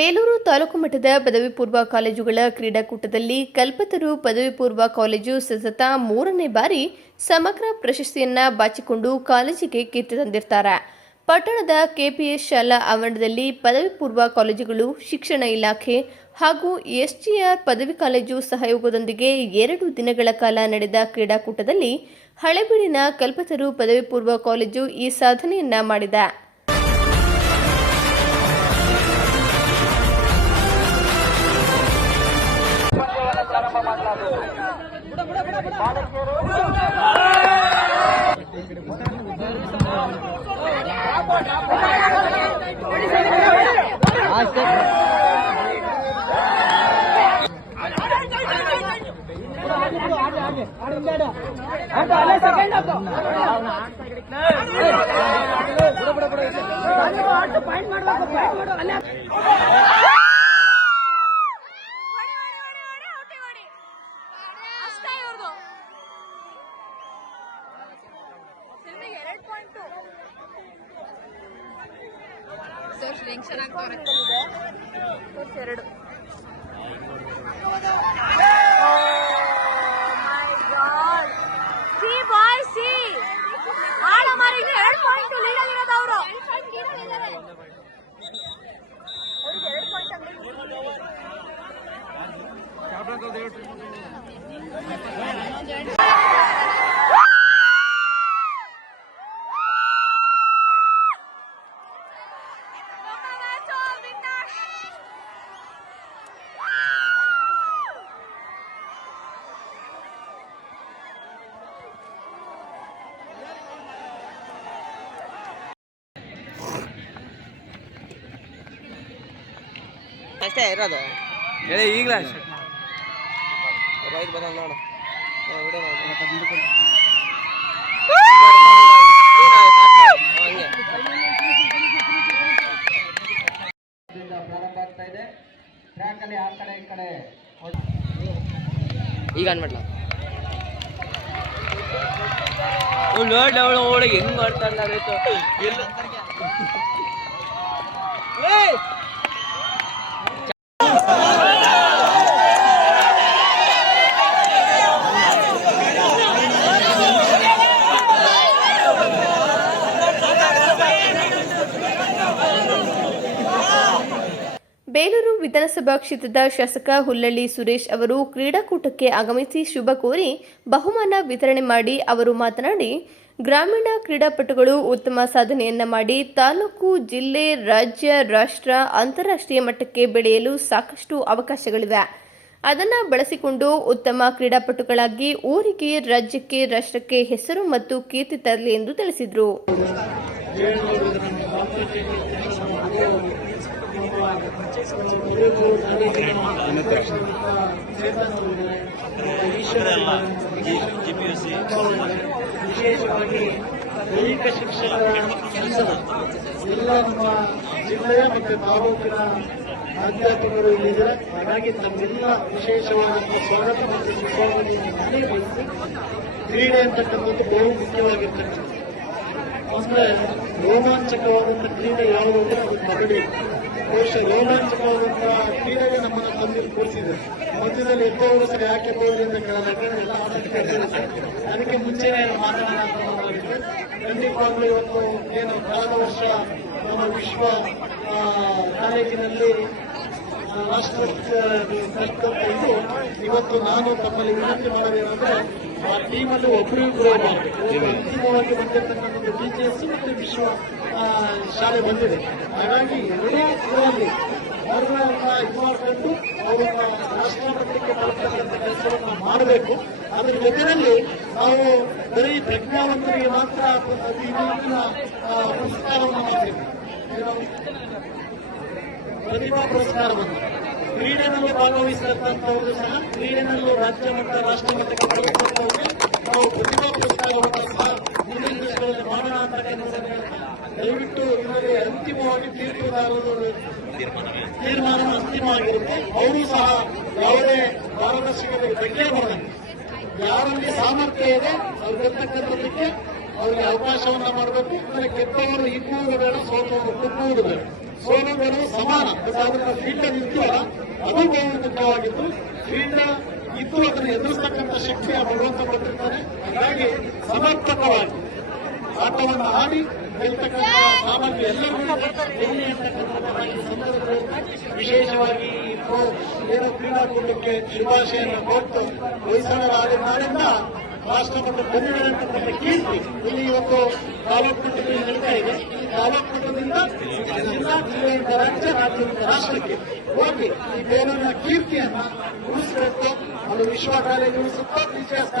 ಬೇಲೂರು ತಾಲೂಕು ಮಟ್ಟದ ಪದವಿ ಪೂರ್ವ ಕಾಲೇಜುಗಳ ಕ್ರೀಡಾಕೂಟದಲ್ಲಿ ಕಲ್ಪತರು ಪದವಿ ಪೂರ್ವ ಕಾಲೇಜು ಸತತ 3ನೇ ಬಾರಿ ಸಮಗ್ರ ಪ್ರಶಸ್ತಿಯನ್ನ ಬಾಚಿಕೊಂಡು ಕಾಲೇಜಿಗೆ ಕೀರ್ತಿ ತಂದಿರ್ತಾರೆ. ಪಟ್ಟಣದ ಕೆಪಿಎಸ್ ಶಾಲಾ ಆವರಣದಲ್ಲಿ ಪದವಿ ಪೂರ್ವ ಕಾಲೇಜುಗಳು, ಶಿಕ್ಷಣ ಇಲಾಖೆ ಹಾಗೂ ಎಸ್ಜಿಆರ್ ಪದವಿ ಕಾಲೇಜು ಸಹಯೋಗದೊಂದಿಗೆ 2 ದಿನಗಳ ಕಾಲ ನಡೆದ ಕ್ರೀಡಾಕೂಟದಲ್ಲಿ ಹಳೆಬೀಡಿನ ಕಲ್ಪತರು ಪದವಿ ಪೂರ್ವ ಕಾಲೇಜು ಈ ಸಾಧನೆಯನ್ನ ಮಾಡಿದೆ. ಅಷ್ಟೇ ಇರೋದು ಹೇಳಿ ಈಗಲೇ ರೈಟ್ ಬಂದ ನೋಡು ಪ್ರಾರಂಭ ಆಗ್ತಾ ಇದೆ. ಟ್ರ್ಯಾಕ್ ಅಲ್ಲಿ ಆ ಕಡೆ ಈ ಕಡೆ ಈಗ ಅನ್ಬಿಡ್ಲ ಅವಳು ಹೆಂಗ್ ಮಾಡ್ತಾ ಇಲ್ಲ ಬೇಲೂರು ವಿಧಾನಸಭಾ ಕ್ಷೇತ್ರದ ಶಾಸಕ ಹುಲ್ಲಳ್ಳಿ ಸುರೇಶ್ ಅವರು ಕ್ರೀಡಾಕೂಟಕ್ಕೆ ಆಗಮಿಸಿ ಶುಭ ಕೋರಿ ಬಹುಮಾನ ವಿತರಣೆ ಮಾಡಿ ಅವರು ಮಾತನಾಡಿ, ಗ್ರಾಮೀಣ ಕ್ರೀಡಾಪಟುಗಳು ಉತ್ತಮ ಸಾಧನೆಯನ್ನ ಮಾಡಿ ತಾಲೂಕು, ಜಿಲ್ಲೆ, ರಾಜ್ಯ, ರಾಷ್ಟ್ರ, ಅಂತಾರಾಷ್ಟ್ರೀಯ ಮಟ್ಟಕ್ಕೆ ಬೆಳೆಯಲು ಸಾಕಷ್ಟು ಅವಕಾಶಗಳಿವೆ. ಅದನ್ನು ಬಳಸಿಕೊಂಡು ಉತ್ತಮ ಕ್ರೀಡಾಪಟುಗಳಾಗಿ ಊರಿಗೆ, ರಾಜ್ಯಕ್ಕೆ, ರಾಷ್ಟ್ರಕ್ಕೆ ಹೆಸರು ಮತ್ತು ಕೀರ್ತಿ ತರಲಿ ಎಂದು ತಿಳಿಸಿದರು. ವಿಶೇಷವಾಗಿ ದೈಹಿಕ ಶಿಕ್ಷಣ ಎಲ್ಲ ನಮ್ಮ ಜಿಲ್ಲೆಯ ಮತ್ತು ತಾಲೂಕಿನ ಅಧ್ಯಾಪಕರು ಇಲ್ಲಿದ್ದಾರೆ. ಹಾಗಾಗಿ ತಮ್ಮೆಲ್ಲ ವಿಶೇಷವಾದಂತಹ ಸ್ವಾಗತ ಮತ್ತು ಸುಸ್ವಾಗತವನ್ನು ಬಯಸಿ ಕ್ರೀಡೆ ಅಂತಕ್ಕಂಥದ್ದು ಬಹು ಮುಖ್ಯವಾಗಿರ್ತಕ್ಕಂಥದ್ದು. ಅಂದ್ರೆ ರೋಮಾಂಚಕವಾದಂತಹ ಕ್ರೀಡೆ ಯಾವುದು ಅಂದ್ರೆ ಅದು ಕಬಡ್ಡಿ. ಬಹುಶಃ ರೋಮಾಂಚಕವಾದಂತಹ ಕ್ರೀಡೆಗೆ ನಮ್ಮನ್ನು ತಂದು ಕೂರಿಸಿದೆ. ಮಧ್ಯದಲ್ಲಿ ಎದ್ದವರು ಸರಿ ಯಾಕೆ ಹೋದ್ರಿ ಅಂತ ಕೇಳಿದಾಗ ಎಲ್ಲ ಅದಕ್ಕೆ ಮುಂಚೆನೆ ಮಾತನಾಡಿದ್ರೆ ಖಂಡಿತವಾಗ್ಲೂ ಇವತ್ತು ಏನು ಕಳೆದ ವರ್ಷ ನಮ್ಮ ವಿಶ್ವ ಕಾಲೇಜಿನಲ್ಲಿ ರಾಷ್ಟ್ರ ಇದು ಇವತ್ತು ನಾನು ತಮ್ಮಲ್ಲಿ ವಿನಂತಿ ಮಾಡೋದೇನಂದ್ರೆ ಆ ಟೀಮಲ್ಲಿ ಒಬ್ಬರು ಅಂತಿಮವಾಗಿ ಬಂದಿರತಕ್ಕಂಥದ್ದು BJS ಮತ್ತು ವಿಶ್ವ ಶಾಲೆ ಬಂದಿದೆ. ಹಾಗಾಗಿ ಎರಡೇ ಇದರಲ್ಲಿ ಅವ್ರನ್ನ ಇದು ಮಾಡಿಕೊಂಡು ಅವರನ್ನ ರಾಷ್ಟ್ರ ಮಟ್ಟಕ್ಕೆ ತಲುಪತಕ್ಕಂಥ ಕೆಲಸವನ್ನು ಮಾಡಬೇಕು. ಅದರ ಜೊತೆಯಲ್ಲಿ ನಾವು ಬರೀ ಪ್ರಜ್ಞಾವಂತರಿಗೆ ಮಾತ್ರ ಪುರಸ್ಕಾರವನ್ನು ಮಾಡಬೇಕು. ಪ್ರತಿಭಾ ಪುರಸ್ಕಾರವನ್ನು ಕ್ರೀಡೆನಲ್ಲಿ ಭಾಗವಹಿಸತಕ್ಕಂಥವರು ಸಹ ಕ್ರೀಡೆನಲ್ಲೂ ರಾಜ್ಯ ಮಟ್ಟ, ರಾಷ್ಟ್ರ ಮಟ್ಟಕ್ಕೆ ತಲುಪುವಂತವ್ರಿಗೆ ನಾವು ಪ್ರತಿಭಾ ಪುರಸ್ಕಾರವನ್ನು ಸಹ ಮುಂದಿನ ದಿವಸಗಳಲ್ಲಿ ಮಾಡೋಣ ಅಂತ ಕೆಲಸವನ್ನು ದಯವಿಟ್ಟು ಇದರಲ್ಲಿ ಅಂತಿಮವಾಗಿ ತೀರ್ಮಾನ ಅಂತಿಮವಾಗಿರುತ್ತೆ. ಅವರು ಸಹ ಯಾವುದೇ ಮಾರ್ಗದರ್ಶಕರಿಗೆ ಬಗ್ಗೆ ಬರಲ್ಲ. ಯಾರಲ್ಲಿ ಸಾಮರ್ಥ್ಯ ಇದೆ ಅವ್ರು ಬರ್ತಕ್ಕಂಥದಕ್ಕೆ ಅವರಿಗೆ ಅವಕಾಶವನ್ನ ಮಾಡಬೇಕು. ಅಂದ್ರೆ ಕೆಟ್ಟವರು ಇಬ್ಬರು ಬೇಡ, ಸೋತವರು ಕುಪ್ಪುವುದು ಬೇಡ. ಸೋಲುಗಳು ಸಮಾನ. ಅದರ ಫೀಲ್ಡ್ ಇದೆಯಲ್ಲ ಅದು ಬಹುಮುಖ್ಯವಾಗಿತ್ತು. ಫೀಲ್ಡ್ ಇದ್ದು ಅದನ್ನು ಎದುರಿಸತಕ್ಕಂಥ ಶಕ್ತಿ ಆ ಭಗವಂತ ಕೊಟ್ಟಿರ್ತಾನೆ. ಹಾಗಾಗಿ ಸಮರ್ಪಕವಾಗಿ ಆಟವನ್ನು ಆಡಿ ಗೆಲ್ತಕ್ಕಂಥ ಸಾಮರ್ಥ್ಯ ಎಲ್ಲರಿಗೂ ಎಲ್ಲಿ ಅಂತಕ್ಕಂಥ ಈ ಸಂದರ್ಭದಲ್ಲಿ ವಿಶೇಷವಾಗಿ ಏನು ಕ್ರೀಡಾಕೂಟಕ್ಕೆ ಶುಭಾಶಯನ್ನು ಕೊಟ್ಟು ಹೊಯ್ಸಳರ ನಾಡಿಂದ ರಾಷ್ಟ್ರಮಟ್ಟ ಬಂದಿರತಕ್ಕಂಥ ಕೀರ್ತಿ ಇಲ್ಲಿ ಇವತ್ತು ತಾಲೂಕು ಮಟ್ಟದಲ್ಲಿ ನಡೀತಾ ಇದೆ. ಈ ತಾಲೂಕು ಮಟ್ಟದಿಂದ ಜಿಲ್ಲಾ, ಜಿಲ್ಲೆಯಿಂದ ರಾಜ್ಯ, ರಾಜ್ಯದಿಂದ ರಾಷ್ಟ್ರಕ್ಕೆ ಹೋಗಿ ಈ ಬೇಲೂರಿನ ಕೀರ್ತಿಯನ್ನ ಉಳಿಸಬೇಕು. ಅದು ವಿಶ್ವ ಕಾಲೇಜು ಸುತ್ತ ಟೀಚರ್ಸ್